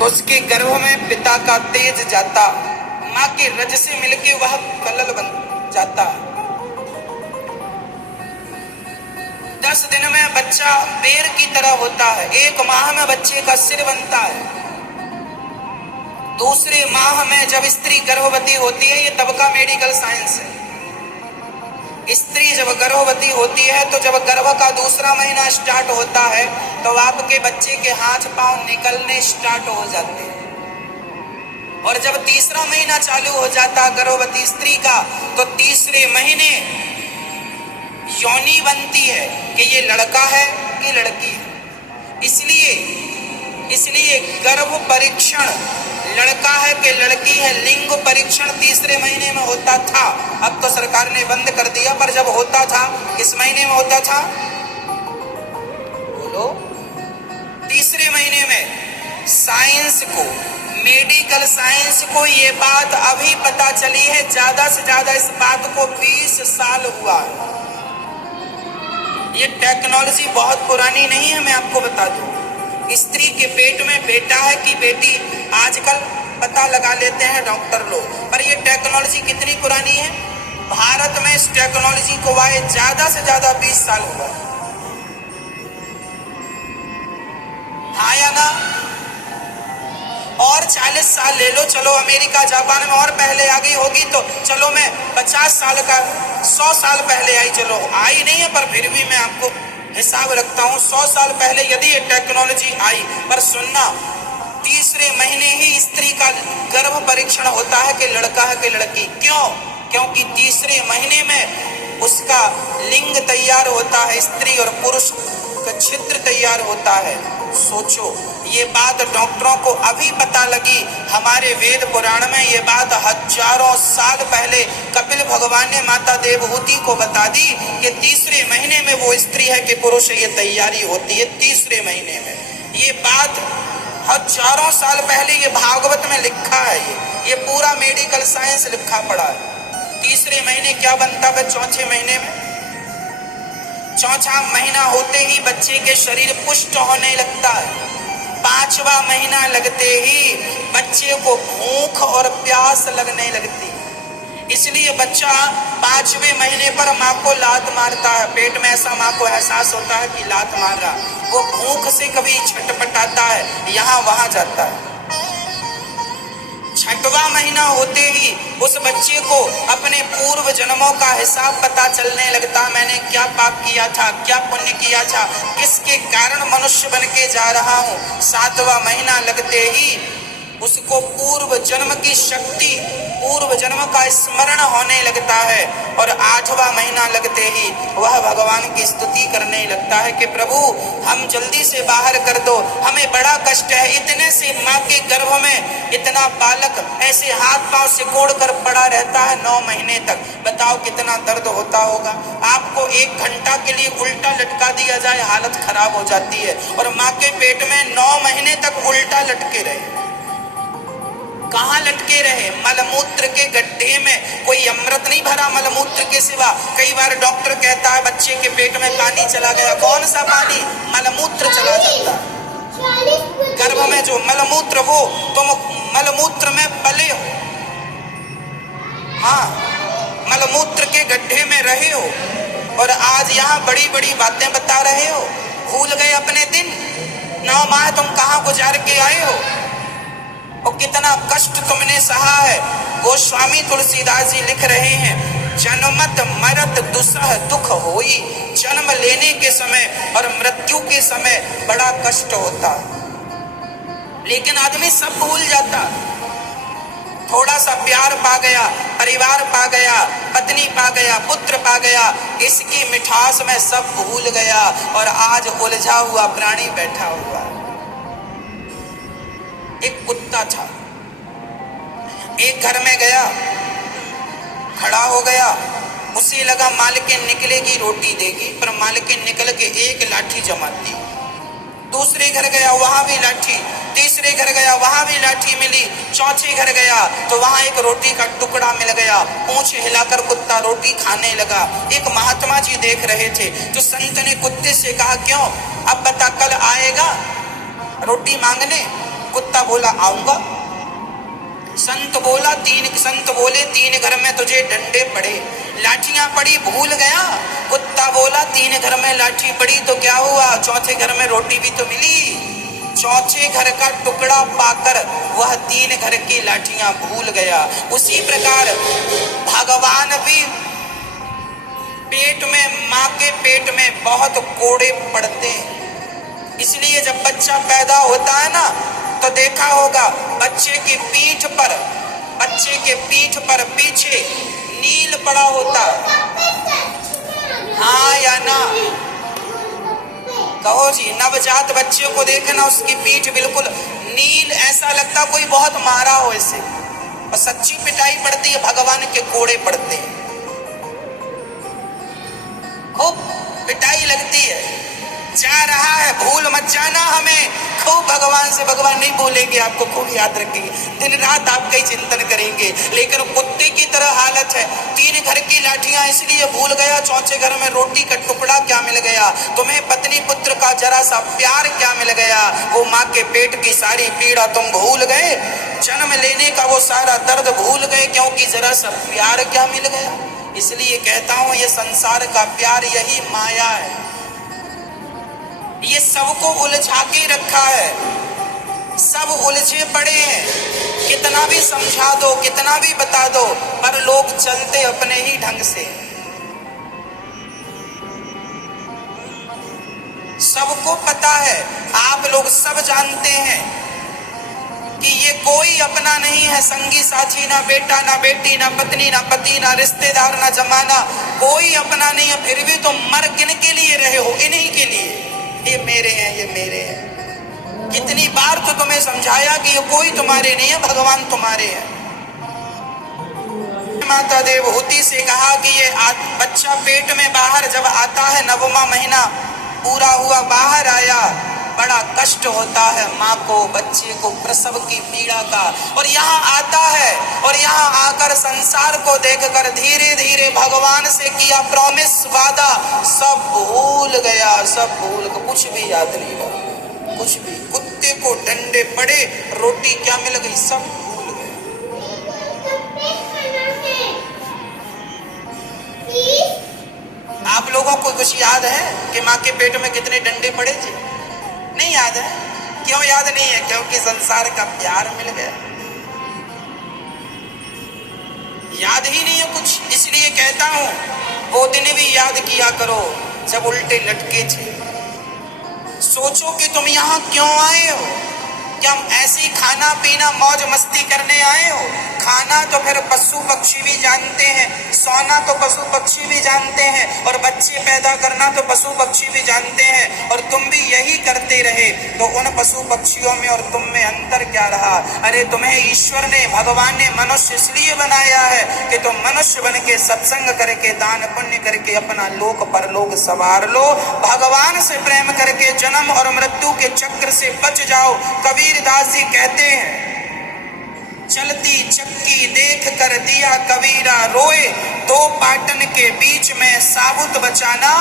तो उसके गर्भ में पिता का तेज जाता, माँ के रज से मिलके वह कलल बन जाता। 10 दिन में बच्चा बेर की तरह होता है, 1 माह में बच्चे का सिर बनता है। दूसरे माह में जब स्त्री गर्भवती होती है, ये तब का मेडिकल साइंस है। स्त्री जब गर्भवती होती है तो जब गर्भ का दूसरा महीना स्टार्ट होता है तो आपके बच्चे के हाथ पांव निकलने स्टार्ट हो जाते हैं। और जब तीसरा महीना चालू हो जाता गर्भवती स्त्री का, तो तीसरे महीने योनि बनती है कि ये लड़का है कि लड़की है। इसलिए गर्भ परीक्षण लड़का है कि लड़की है, लिंग परीक्षण तीसरे महीने में होता था। अब तो सरकार ने बंद कर दिया, पर जब होता था किस महीने में होता था? बोलो। तीसरे महीने में। साइंस को, मेडिकल साइंस को ये बात अभी पता चली है, ज्यादा से ज्यादा इस बात को 20 साल हुआ है। ये टेक्नोलॉजी बहुत पुरानी नहीं है, मैं आपको बता दूं। स्त्री के पेट में बेटा है कि बेटी आजकल पता लगा लेते हैं डॉक्टर लोग, पर ये टेक्नोलॉजी कितनी पुरानी है? भारत में इस टेक्नोलॉजी को आए ज्यादा से ज्यादा 20 साल हुआ। हाँ या ना? और 40 साल ले लो, चलो अमेरिका जापान में और पहले आ गई होगी, तो चलो मैं 50 साल का 100 साल पहले आई, चलो आई नहीं है पर फिर भी मैं आपको हिसाब रखता हूं 100 साल पहले यदि ये टेक्नोलॉजी आई। पर सुनना, तीसरे महीने ही स्त्री का गर्भ परीक्षण होता है कि लड़का है कि लड़की। क्यों? क्योंकि तीसरे महीने में उसका लिंग तैयार होता है, स्त्री और पुरुष का छिद्र तैयार होता है। सोचो, ये बात डॉक्टरों को अभी पता लगी। हमारे वेद पुराण में ये बात हजारों साल पहले कपिल भगवान ने माता देवहूति को बता दी कि तीसरे महीने में वो स्त्री है कि पुरुष है, ये तैयारी होती है तीसरे महीने में। ये बात हजारों साल पहले ये भागवत में लिखा है, ये पूरा मेडिकल साइंस लिखा पड़ा है। तीसरे महीने क्या बनता है? चौथे महीने में, चौथा महीना होते ही बच्चे के शरीर पुष्ट होने लगता है। 5वां महीना लगते ही बच्चे को भूख और प्यास लगने लगती है। इसलिए बच्चा 5वें महीने पर माँ को लात मारता है। पेट में ऐसा माँ को एहसास होता है कि लात मार रहा, वो भूख से कभी छटपटाता है, यहाँ वहां जाता है। 6वां महीना होते ही उस बच्चे को अपने पूर्व जन्मों का हिसाब पता चलने लगता। मैंने क्या पाप किया था, क्या पुण्य किया था, किसके कारण मनुष्य बन के जा रहा हूँ। 7वां महीना लगते ही उसको पूर्व जन्म की शक्ति, पूर्व जन्म का स्मरण होने लगता है। और 8वां महीना लगते ही वह भगवान की स्तुति करने लगता है कि प्रभु हम जल्दी से बाहर कर दो, हमें बड़ा कष्ट है। इतने से माँ के गर्भ में इतना बालक ऐसे हाथ पांव सिकोड़ कर पड़ा रहता है 9 महीने तक। बताओ कितना दर्द होता होगा। आपको 1 घंटा के लिए उल्टा लटका दिया जाए, हालत खराब हो जाती है। और माँ के पेट में 9 महीने तक उल्टा लटके रहे। कहाँ लटके रहे? मलमूत्र के गड्ढे में। कोई अमृत नहीं भरा मलमूत्र के सिवा। कई बार डॉक्टर कहता है बच्चे के पेट में पानी चला गया। कौन सा पानी? मलमूत्र चला जाता है गर्भ में। जो मलमूत्र, वो तुम मलमूत्र में पले हो, हाँ, मलमूत्र के गड्ढे में रहे हो, और आज यहाँ बड़ी बड़ी बातें बता रहे हो। भूल गए अपने दिन। 9 माह तुम कहाँ गुजार के आए हो और कितना कष्ट तुमने सहा है। गोस्वामी तुलसीदास जी लिख रहे हैं, जन्मत मरत दुसह दुख होई। जन्म लेने के समय और मृत्यु के समय बड़ा कष्ट होता, लेकिन आदमी सब भूल जाता। थोड़ा सा प्यार पा गया, परिवार पा गया, पत्नी पा गया, पुत्र पा गया, इसकी मिठास में सब भूल गया और आज उलझा हुआ प्राणी बैठा हुआ। एक कुत्ता था, एक घर में गया, खड़ा हो गया, उसे लगा मालकिन निकलेगी रोटी देगी, पर मालकिन निकल के एक लाठी जमाती। दूसरे घर गया, वहां भी लाठी। तीसरे घर गया, वहां भी लाठी मिली। चौथे घर गया तो वहां एक रोटी का टुकड़ा मिल गया। पूंछ हिलाकर कुत्ता रोटी खाने लगा। एक महात्मा जी देख रहे थे, तो संत ने कुत्ते से कहा, क्यों अब बता, कल आएगा रोटी मांगने? कुत्ता बोला आऊंगा। संत बोले तीन घर में तुझे डंडे पड़े, लाठियां पड़ी भूल गया। कुत्ता बोला तीन घर में लाठी पड़ी तो क्या हुआ, चौथे घर में रोटी भी तो मिली। चौथे घर का टुकड़ा पाकर वह तीन घर की लाठियां भूल गया। उसी प्रकार भगवान भी पेट में, माँ के पेट में बहुत कोड़े पड़ते हैं। इसलिए जब बच्चा पैदा होता है ना, तो देखा होगा बच्चे की पीठ पर पीछे नील पड़ा होता। हाँ या ना कहो जी। नवजात बच्चे को देखना, उसकी पीठ बिल्कुल नील, ऐसा लगता कोई बहुत मारा हो इसे। और सच्ची पिटाई पड़ती है, भगवान के कोड़े पड़ते हैं, खूब पिटाई लगती है। जा रहा है, भूल मत जाना हमें, खूब भगवान से, भगवान नहीं भूलेंगे आपको, खूब याद रखेंगे, दिन रात आपका ही चिंतन करेंगे। लेकिन कुत्ते की तरह हालत है, तीन घर की लाठियां इसलिए भूल गया, चौथे घर में रोटी का टुकड़ा क्या मिल गया, तुम्हें पत्नी पुत्र का जरा सा प्यार क्या मिल गया, वो माँ के पेट की सारी पीड़ा तुम भूल गए, जन्म लेने का वो सारा दर्द भूल गए, क्योंकि जरा सा प्यार क्या मिल गया। इसलिए कहता हूं ये संसार का प्यार यही माया है, ये सबको उलझा के रखा है, सब उलझे पड़े हैं। कितना भी समझा दो, कितना भी बता दो, पर लोग चलते अपने ही ढंग से। सबको पता है, आप लोग सब जानते हैं कि ये कोई अपना नहीं है, संगी साथी, ना बेटा ना बेटी, ना पत्नी ना पति, ना रिश्तेदार, ना जमाना, कोई अपना नहीं है। फिर भी तुम मर किन के लिए रहे हो, इन्हीं के लिए, ये मेरे हैं, ये मेरे हैं। कितनी बार तो तुम्हें समझाया कि ये कोई तुम्हारे नहीं है, भगवान तुम्हारे हैं। माता देवहूति से कहा कि ये बच्चा पेट में बाहर जब आता है, 9वां महीना पूरा हुआ, बाहर आया, बड़ा कष्ट होता है माँ को, बच्चे को, प्रसव की पीड़ा का। और यहाँ आता है, और यहाँ आकर संसार को देखकर धीरे धीरे भगवान से किया प्रॉमिस, वादा, सब भूल गया, सब भूल गया, कुछ भी याद नहीं रहा, कुछ भी। कुत्ते को डंडे पड़े, रोटी क्या मिल गई, सब भूल गए। आप लोगों को कुछ याद है कि माँ के पेट में कितने डंडे पड़े थे? नहीं याद है। क्यों याद नहीं है? क्योंकि संसार का प्यार मिल गया, याद ही नहीं है कुछ। इसलिए कहता हूं वो दिन भी याद किया करो जब उल्टे लटके थे। सोचो कि तुम यहाँ क्यों आए हो, क्या ऐसी खाना पीना मौज मस्ती करने आए हो? खाना तो फिर पशु पक्षी भी जानते हैं, सोना तो पशु पक्षी भी जानते हैं, और बच्चे पैदा करना तो पशु पक्षी भी जानते हैं, और तुम भी यही करते रहे, तो उन पशु पक्षियों में और तुम में अंतर क्या रहा? अरे तुम्हें ईश्वर ने, भगवान ने मनुष्य इसलिए बनाया है कि तुम मनुष्य बन के सत्संग करके, दान पुण्य करके अपना लोक परलोक संवार लो, भगवान से प्रेम करके जन्म और मृत्यु के चक्र से बच जाओ। कबीरदास जी कहते हैं, चलती चक्की देख कर दिया कबीरा रोए, दो पाटन के बीच में साबुत बचाना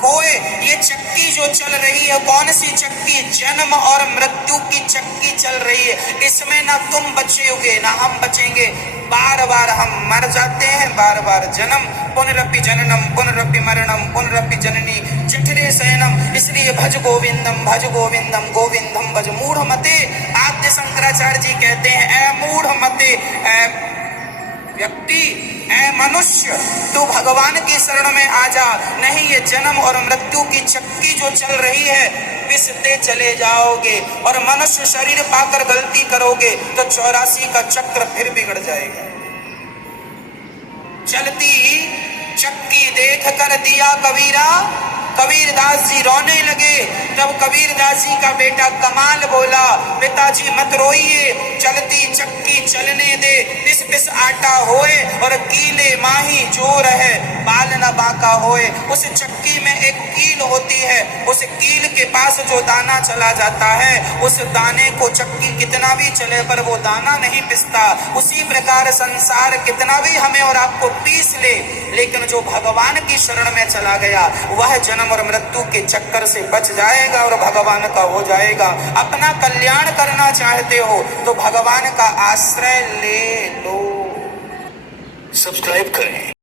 कोई। ये चक्की जो चल रही है, कौन सी चक्की? जन्म और मृत्यु की चक्की चल रही है। इसमें ना तुम बचोगे ना हम बचेंगे, बार बार हम मर जाते हैं, बार बार जन्म, पुनरपि जननम पुनरपि मरणम पुनरपि जननी जठरे शयनम। इसलिए भज गोविंदम गोविंदम भज मूढ़ मते। आद्य शंकराचार्य जी कहते हैं, ऐ मूढ़ मते, ऐ व्यक्ति, ऐ मनुष्य, तू भगवान की शरण में आ जा, नहीं ये जन्म और मृत्यु की चक्की जो चल रही है पिसते चले जाओगे, और मनुष्य शरीर पाकर गलती करोगे तो 84 का चक्र फिर बिगड़ जाएगा। चलती चक्की देख कर दिया कबीरा, कबीरदास जी रोने लगे। तब कबीरदास जी का बेटा कमाल बोला, पिताजी मत रोइए, चलती चक्की चलने दे, पिस पिस आटा होए और कीले माही जो रहे बाल न बांका होए। उस चक्की में एक कील होती है, उस कील के पास जो दाना चला जाता है, उस दाने को चक्की कितना भी चले पर वो दाना नहीं पिसता। उसी प्रकार संसार कितना भी हमें और आपको पीस ले, लेकिन जो भगवान की शरण में चला गया वह जन्म जन्म और मृत्यु के चक्कर से बच जाएगा और भगवान का हो जाएगा। अपना कल्याण करना चाहते हो तो भगवान का आश्रय ले लो। सब्सक्राइब करें।